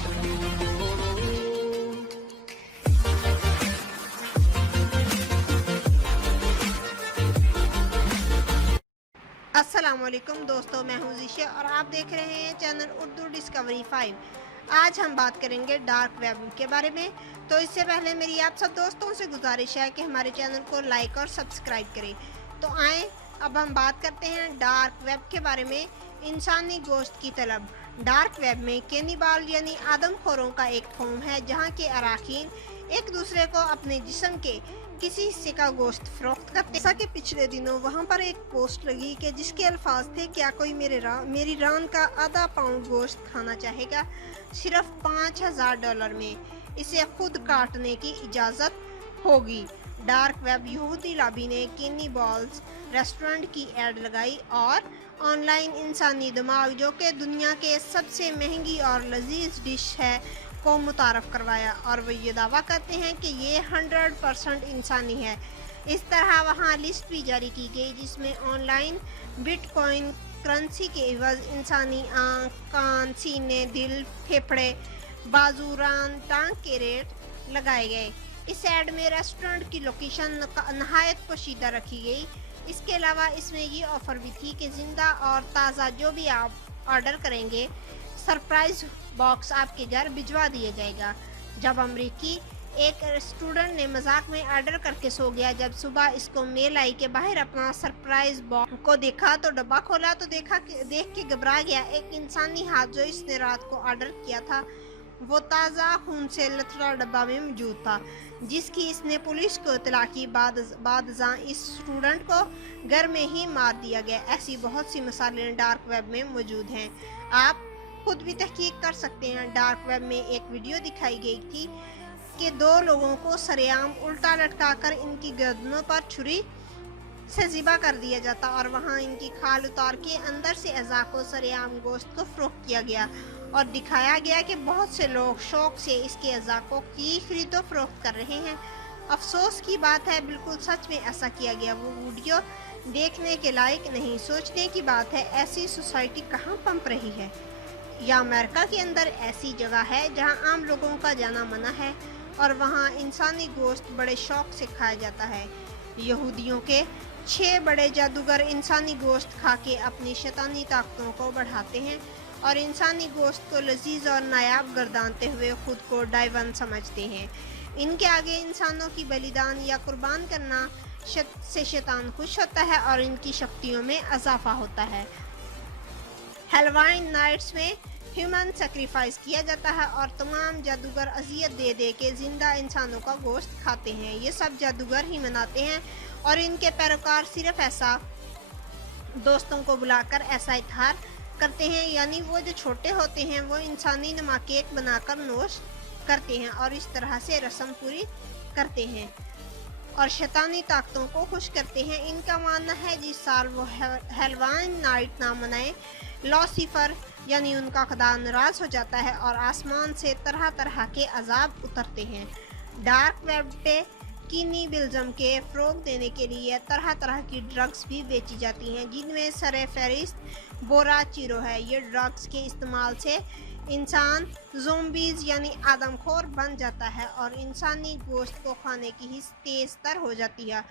अस्सलामुअलैकुम दोस्तों, मैं हूं ज़िशा और आप देख रहे हैं चैनल उर्दू डिस्कवरी 5। आज हम बात करेंगे डार्क वेब के बारे में। तो इससे पहले मेरी आप सब दोस्तों से गुजारिश है कि हमारे चैनल को लाइक और सब्सक्राइब करें। तो आए अब हम बात करते हैं डार्क वेब के बारे में। इंसानी गोश्त की तलब। डार्क वेब में कैनिबाल यानी आदमखोरों का एक कौम है जहाँ के अराकीन एक दूसरे को अपने जिस्म के किसी हिस्से का गोश्त फरोख्त करते। जैसा कि पिछले दिनों वहां पर एक पोस्ट लगी कि जिसके अल्फाज थे, क्या कोई मेरी रान का आधा पाउंड गोश्त खाना चाहेगा, सिर्फ $5000 में इसे खुद काटने की इजाज़त होगी। डार्क वेब यहूदी लॉबी ने कैनिबाल्स रेस्टोरेंट की एड लगाई और ऑनलाइन इंसानी दिमाग, जो कि दुनिया के सबसे महंगी और लजीज डिश है, को मुतारफ़ करवाया और वो ये दावा करते हैं कि ये 100% इंसानी है। इस तरह वहाँ लिस्ट भी जारी की गई जिसमें ऑनलाइन बिटकॉइन करेंसी के एवज इंसानी आँख, कान, सीने, दिल, फेफड़े, बाजू, रान, टांग के रेट लगाए गए। इस ऐड में रेस्टोरेंट की लोकेशन नहायत पोशीदा रखी गई। इसके अलावा इसमें ये ऑफ़र भी थी कि ज़िंदा और ताज़ा जो भी आप ऑर्डर करेंगे, सरप्राइज बॉक्स आपके घर भिजवा दिया जाएगा। जब अमरीकी एक स्टूडेंट ने मजाक में ऑर्डर करके सो गया, जब सुबह इसको मेल आई के बाहर अपना सरप्राइज बॉक्स को देखा तो डब्बा खोला तो देख के घबरा गया। एक इंसानी हाथ जो इसने रात को ऑर्डर किया था वो ताज़ा खून से लथड़ा डब्बा में मौजूद था, जिसकी इसने पुलिस को इत्तला की। बाद इस स्टूडेंट को घर में ही मार दिया गया। ऐसी बहुत सी मिसालें डार्क वेब में मौजूद हैं, आप खुद भी तहकीक कर सकते हैं। डार्क वेब में एक वीडियो दिखाई गई थी कि 2 लोगों को सरेआम उल्टा लटकाकर इनकी गर्दनों पर छुरी से ज़िबा कर दिया जाता और वहां इनकी खाल उतार के अंदर से अज़ा को सरेआम गोश्त को फरोख्त किया गया और दिखाया गया कि बहुत से लोग शौक से इसके अज़ा को की खरीदो फरोख्त कर रहे हैं। अफसोस की बात है, बिल्कुल सच में ऐसा किया गया। वो वीडियो देखने के लायक नहीं। सोचने की बात है, ऐसी सोसाइटी कहाँ पनप रही है? या अमेरिका के अंदर ऐसी जगह है जहां आम लोगों का जाना मना है और वहां इंसानी गोश्त बड़े शौक से खाया जाता है। यहूदियों के 6 बड़े जादूगर इंसानी गोश्त खा के अपनी शैतानी ताकतों को बढ़ाते हैं और इंसानी गोश्त को लजीज और नायाब गर्दानते हुए खुद को डायवन समझते हैं। इनके आगे इंसानों की बलिदान या कुर्बान करना से शैतान खुश होता है और इनकी शक्तियों में इजाफा होता है। हैलोवीन नाइट्स में ह्यूमन सेक्रीफाइस किया जाता है और तमाम जादूगर अजियत दे दे के ज़िंदा इंसानों का गोश्त खाते हैं। ये सब जादूगर ही मनाते हैं और इनके पैरोकार सिर्फ ऐसा दोस्तों को बुलाकर ऐसा इत्हार करते हैं, यानी वो जो छोटे होते हैं वो इंसानी नुमा केक बनाकर नोश करते हैं और इस तरह से रस्म पूरी करते हैं और शैतानी ताकतों को खुश करते हैं। इनका मानना है जिस साल वो हैलोवीन नाइट ना मनाए, लूसीफर यानी उनका खुदा नाराज हो जाता है और आसमान से तरह तरह के अजाब उतरते हैं। डार्क वेब पे कैनिबलिज्म के फ़रोग देने के लिए तरह तरह की ड्रग्स भी बेची जाती हैं, जिनमें सरे फहरिस्त बोराचिरो है। ये ड्रग्स के इस्तेमाल से इंसान ज़ोंबीज़ यानी आदमखोर बन जाता है और इंसानी गोश्त को खाने की हिस्स तेज़ तर हो जाती है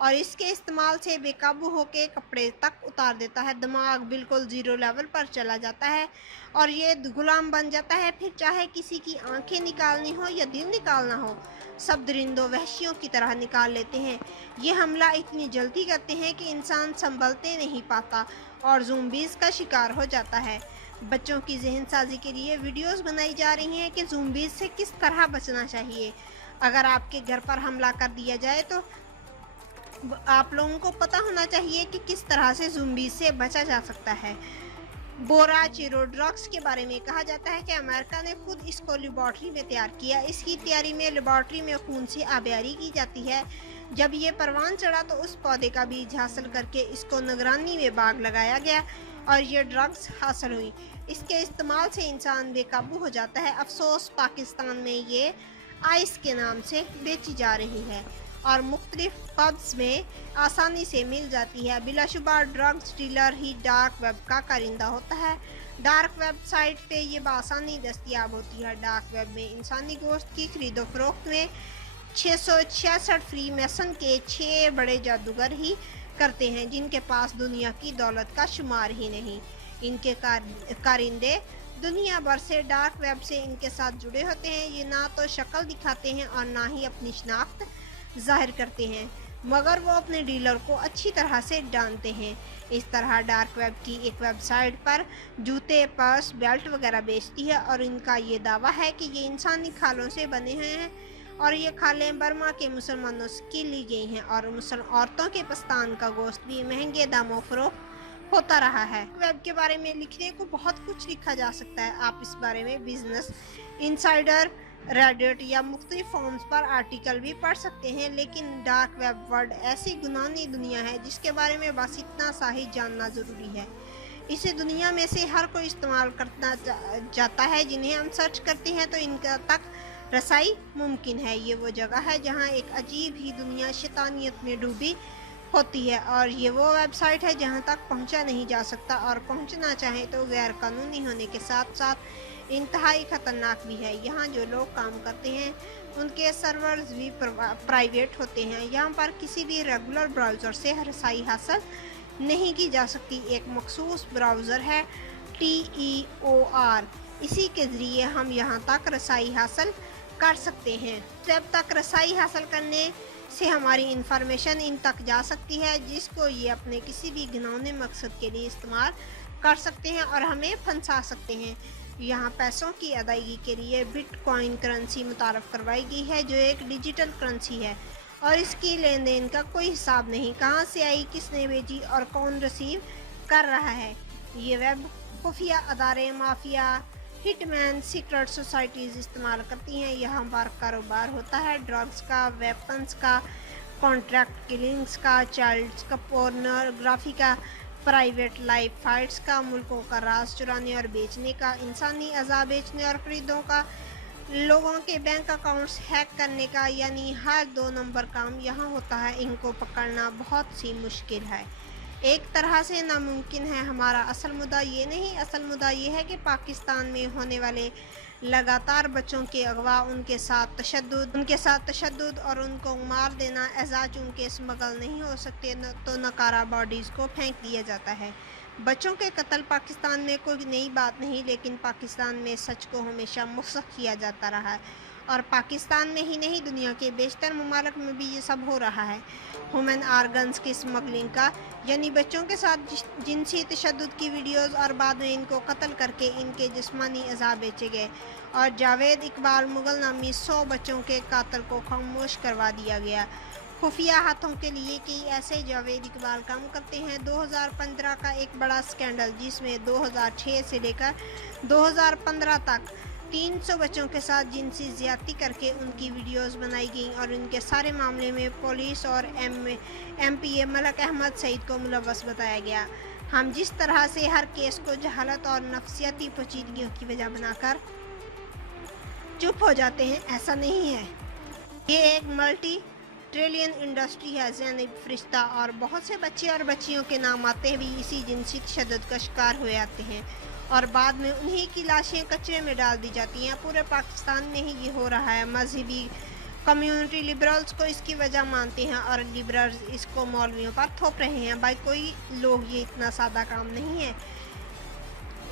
और इसके इस्तेमाल से बेकाबू होकर कपड़े तक उतार देता है। दिमाग बिल्कुल ज़ीरो लेवल पर चला जाता है और ये गुलाम बन जाता है। फिर चाहे किसी की आंखें निकालनी हो या दिल निकालना हो, सब दरिंदों वहशियों की तरह निकाल लेते हैं। ये हमला इतनी जल्दी करते हैं कि इंसान संभलते नहीं पाता और ज़ोंबीज़ का शिकार हो जाता है। बच्चों की जहन साजी के लिए वीडियोस बनाई जा रही हैं कि ज़ोंबीज़ से किस तरह बचना चाहिए। अगर आपके घर पर हमला कर दिया जाए तो आप लोगों को पता होना चाहिए कि किस तरह से ज़ोंबीज़ से बचा जा सकता है। बोराचिरो ड्रग्स के बारे में कहा जाता है कि अमेरिका ने खुद इसको लेबॉर्ट्री में तैयार किया। इसकी तैयारी में लेबॉर्ट्री में खून से आबियारी की जाती है। जब ये परवान चढ़ा तो उस पौधे का बीज हासिल करके इसको निगरानी में बाग लगाया गया और ये ड्रग्स हासिल हुई। इसके इस्तेमाल से इंसान बेकाबू हो जाता है। अफसोस पाकिस्तान में ये आइस के नाम से बेची जा रही है और मुख्तलिफ पब्स में आसानी से मिल जाती है। बिलाशुबा ड्रग्स डीलर ही डार्क वेब का कारिंदा होता है। डार्क वेबसाइट पे ये बआसानी दस्तयाब होती है। डार्क वेब में इंसानी गोश्त की खरीदो फरोख्त में 666 फ्री मेसन के 6 बड़े जादूगर ही करते हैं, जिनके पास दुनिया की दौलत का शुमार ही नहीं। इनके कारिंदे दुनिया भर से डार्क वेब से इनके साथ जुड़े होते हैं। ये ना तो शक्ल दिखाते हैं और ना ही अपनी शनाख्त जाहिर करते हैं, मगर वो अपने डीलर को अच्छी तरह से जानते हैं। इस तरह डार्क वेब की एक वेबसाइट पर जूते, पर्स, बेल्ट वगैरह बेचती है और इनका ये दावा है कि ये इंसानी खालों से बने हुए हैं और ये खालें बर्मा के मुसलमानों की ली गई हैं और औरतों के पस्तान का गोश्त भी महंगे दामों फरोख्त होता रहा है। वेब के बारे में लिखने को बहुत कुछ लिखा जा सकता है। आप इस बारे में बिजनेस इनसाइडर, रेडिट या मुख्तलिफ फॉर्म्स पर आर्टिकल भी पढ़ सकते हैं, लेकिन डार्क वेब वर्ड ऐसी गुनानी दुनिया है जिसके बारे में बस इतना सा ही जानना ज़रूरी है। इसे दुनिया में से हर कोई इस्तेमाल करना जाता है। जिन्हें हम सर्च करते हैं तो इनका तक रसाई मुमकिन है। ये वो जगह है जहाँ एक अजीब ही दुनिया शैतानियत में डूबी होती है और ये वो वेबसाइट है जहाँ तक पहुँचा नहीं जा सकता, और पहुँचना चाहें तो गैर कानूनी होने के साथ साथ इंतहाई ख़तरनाक भी है। यहाँ जो लोग काम करते हैं उनके सर्वर्स भी प्राइवेट होते हैं। यहाँ पर किसी भी रेगुलर ब्राउज़र से रसाई हासिल नहीं की जा सकती। एक मखसूस ब्राउज़र है TEOR, इसी के ज़रिए हम यहाँ तक रसाई हासिल कर सकते हैं। जब तक रसाई हासिल करने से हमारी इंफॉर्मेशन इन तक जा सकती है जिसको ये अपने किसी भी घिनौने मकसद के लिए इस्तेमाल कर सकते हैं और हमें फंसा सकते हैं। यहाँ पैसों की अदायगी के लिए बिटकॉइन करेंसी मुतारफ़ करवाई गई है, जो एक डिजिटल करेंसी है और इसकी लेन देन का कोई हिसाब नहीं। कहाँ से आई, किसने भेजी और कौन रिसीव कर रहा है। ये वेब खुफिया अदारे, माफिया, हिटमैन, सीक्रेट सोसाइटीज़ इस्तेमाल करती हैं। यहाँ पर कारोबार होता है ड्रग्स का, वेपन्स का, कॉन्ट्रैक्ट किलिंग्स का, चाइल्ड्स का, पोर्नोग्राफी का, प्राइवेट लाइफ फाइट्स का, मुल्कों का राज चुराने और बेचने का, इंसानी अज़ा बेचने और खरीदों का, लोगों के बैंक अकाउंट्स हैक करने का, यानी हर 2 नंबर काम यहाँ होता है। इनको पकड़ना बहुत सी मुश्किल है, एक तरह से नामुमकिन है। हमारा असल मुद्दा ये नहीं, असल मुद्दा ये है कि पाकिस्तान में होने वाले लगातार बच्चों के अगवा, उनके साथ तशद्दुद और उनको मार देना, एजाज उनके स्मगल नहीं हो सकते तो नकारा बॉडीज़ को फेंक दिया जाता है। बच्चों के कत्ल पाकिस्तान में कोई नई बात नहीं, लेकिन पाकिस्तान में सच को हमेशा मुफ्त किया जाता रहा है और पाकिस्तान में ही नहीं दुनिया के बेशतर ममालिक में भी ये सब हो रहा है। ह्यूमन आर्गन्स की स्मगलिंग का, यानी बच्चों के साथ जिनसी तशद्दुद की वीडियोस और बाद में इनको कत्ल करके इनके जिस्मानी अज़ा बेचे गए और जावेद इकबाल मुगल नामी 100 बच्चों के कातिल को खामोश करवा दिया गया। खुफिया हाथों के लिए कि ऐसे जावेद इकबाल काम करते हैं। 2015 का एक बड़ा स्कैंडल जिसमें 2006 से लेकर 2015 तक 300 बच्चों के साथ जिनसी ज़्यादती करके उनकी वीडियोस बनाई गई और उनके सारे मामले में पुलिस और MPA मलक अहमद सईद को मुलव्वस बताया गया। हम जिस तरह से हर केस को जहालत और नफसियाती पेचीदगियों की वजह बनाकर चुप हो जाते हैं, ऐसा नहीं है। ये एक मल्टी ट्रिलियन इंडस्ट्री है। ज़ैनब फरिश्ता और बहुत से बच्चे और बच्चियों के नाम आते भी इसी जिनसी तशद्दुद का शिकार हो जाते हैं और बाद में उन्हीं की लाशें कचरे में डाल दी जाती हैं। पूरे पाकिस्तान में ही ये हो रहा है। मजहबी कम्युनिटी लिबरल्स को इसकी वजह मानते हैं और लिबरल्स इसको मौलवियों पर थोप रहे हैं। भाई कोई लोग, ये इतना सादा काम नहीं है।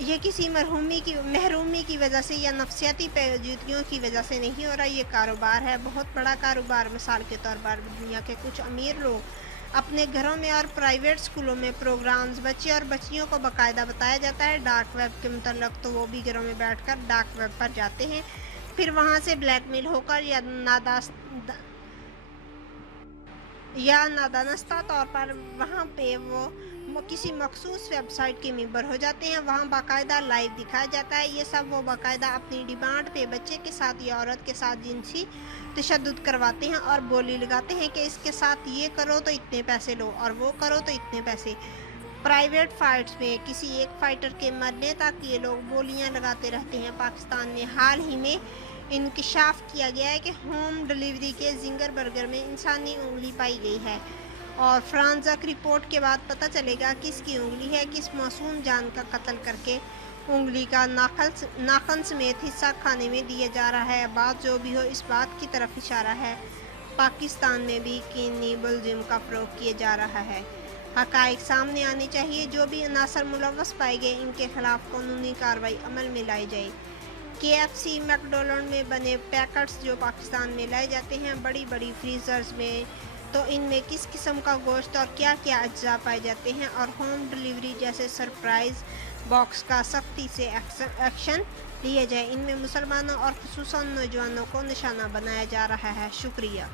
ये किसी महरूमी की वजह से या नफसियाती पेचीदगियों की वजह से नहीं हो रहा। ये कारोबार है, बहुत बड़ा कारोबार। मिसाल के तौर पर दुनिया के कुछ अमीर लोग अपने घरों में और प्राइवेट स्कूलों में प्रोग्राम्स बच्चे और बच्चियों को बाकायदा बताया जाता है नार्क वेब के मुतल्लक, तो वो भी घरों में बैठकर डार्क वेब पर जाते हैं, फिर वहाँ से ब्लैकमेल होकर या नादानस्ता तौर पर वहाँ पे वो किसी मखसूस वेबसाइट के मेंबर हो जाते हैं। वहाँ बाकायदा लाइव दिखाया जाता है। ये सब वो बाकायदा अपनी डिमांड पे बच्चे के साथ या औरत के साथ जिनसी तशद्दुद करवाते हैं और बोली लगाते हैं कि इसके साथ ये करो तो इतने पैसे लो और वो करो तो इतने पैसे। प्राइवेट फाइट्स में किसी एक फाइटर के मरने तक ये लोग बोलियाँ लगाते रहते हैं। पाकिस्तान में हाल ही में इंकशाफ किया गया है कि होम डिलीवरी के जिंगर बर्गर में इंसानी उंगली पाई गई है और फ्रांसक रिपोर्ट के बाद पता चलेगा किसकी उंगली है, किस मासूम जान का कत्ल करके انگلی کا ناخن سمیت حصہ کھانے میں دیا جا رہا ہے۔ بات جو بھی ہو، اس بات کی طرف اشارہ ہے پاکستان میں بھی کینیبلزم کا فروغ کیا جا رہا ہے۔ حقائق سامنے آنے چاہیے، جو بھی عناصر ملوث پائے گئے ان کے خلاف قانونی کارروائی عمل میں لائی جائے۔ KFC میک ڈونلڈ میں بنے پیکٹس جو پاکستان میں لائے جاتے ہیں بڑی بڑی فریزرز میں، تو ان میں کس قسم کا گوشت اور کیا کیا اجزاء پائے جاتے ہیں، اور ہوم ڈیلیوری جیسے سرپرائز باکس کا سختی سے ایکشن لیا جائے۔ ان میں مسلمانوں اور خصوصاً نوجوانوں کو نشانہ بنایا جا رہا ہے۔ شکریہ۔